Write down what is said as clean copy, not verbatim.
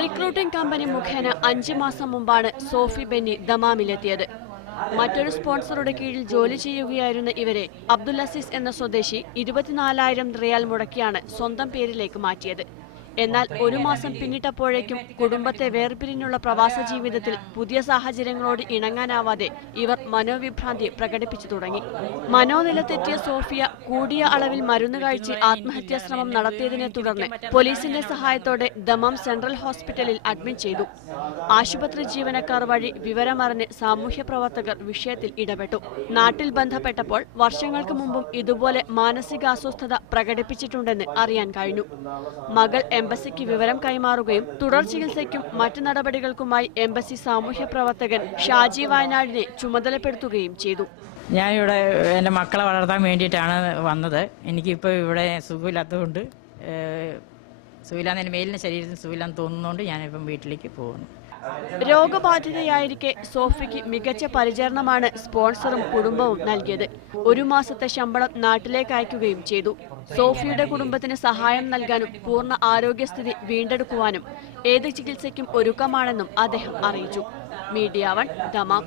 Recruiting company മുഖേന 5 മാസം മുമ്പാണ് സോഫി ബെന്നി ദമാമിലെത്തിയത്. മറ്റൊരു സ്പോൺസറുടെ കീഴിൽ ജോലി ചെയ്യുകയായിരുന്ന ഇവരെ അബ്ദുൽ അസീസ് എന്ന സ്വദേശി 24,000 റിയാൽ മുടക്കിയാണ് സ്വന്തം പേരിലേക്ക് മാറ്റിയത്. എന്നാൽ 1 മാസം പിന്നിട്ടപ്പോഴേക്കും കുടുംബത്തെ വേർപിരിഞ്ഞുള്ള പ്രവാസ ജീവിതത്തിൽ പുതിയ സാഹചര്യങ്ങളോട് ഇണങ്ങാനാവാതെ ഇവർ മനോവിഭ്രാന്തി പ്രകടിപ്പിച്ചു തുടങ്ങി. മനോനില തെറ്റിയ സോഫിയ കൂടിയ അളവിൽ മരുന്ന് കഴിച്ച് ആത്മഹത്യാശ്രമം നടത്തിയതിനെ തുടർന്ന് പോലീസിന്റെ സഹായത്തോടെ ദമാം സെൻട്രൽ ഹോസ്പിറ്റലിൽ അഡ്മിറ്റ് ചെയ്തു. ആശുപത്രി ജീവനക്കാർ വഴി വിവരമറിഞ്ഞ് സാമൂഹ്യ പ്രവർത്തകർ വിഷയത്തിൽ ഇടപെട്ടു. നാട്ടിൽ ബന്ധപ്പെട്ടപ്പോൾ വർഷങ്ങൾക്ക് മുമ്പും ഇതുപോലെ മാനസികാസ്വസ്ഥത പ്രകടിപ്പിച്ചിട്ടുണ്ടെന്ന് അറിയാൻ കഴിഞ്ഞു. മകൾ എംബസിക്ക് വിവരം കൈമാറുകയും തുടർ ചികിത്സയ്ക്കും മറ്റു നടപടികൾക്കുമായി എംബസി സാമൂഹ്യ പ്രവർത്തകൻ ഷാജി വയനാടിനെ ചുമതലപ്പെടുത്തുകയും ചെയ്തു. ഞാൻ ഇവിടെ എൻ്റെ മക്കളെ വളർത്താൻ വേണ്ടിയിട്ടാണ് വന്നത്. എനിക്കിപ്പോൾ ഇവിടെ സുഖമില്ലാത്തതുകൊണ്ട് സുഖമില്ലാന്ന് എൻ്റെ മേലിൻ്റെ ശരീരത്തിന് സുഖമില്ലാന്ന് തോന്നുന്നതുകൊണ്ട് ഞാനിപ്പം വീട്ടിലേക്ക് പോകുന്നു. രോഗബാധിതയായിരിക്കെ സോഫിക്ക് മികച്ച പരിചരണമാണ് സ്പോൺസറും കുടുംബവും നൽകിയത്. 1 മാസത്തെ ശമ്പളം നാട്ടിലേക്ക് അയക്കുകയും ചെയ്തു. സോഫിയുടെ കുടുംബത്തിന് സഹായം നൽകാനും പൂർണ്ണ ആരോഗ്യസ്ഥിതി വീണ്ടെടുക്കുവാനും ഏത് ചികിത്സയ്ക്കും ഒരുക്കമാണെന്നും അദ്ദേഹം അറിയിച്ചു. Media 1 Dammam.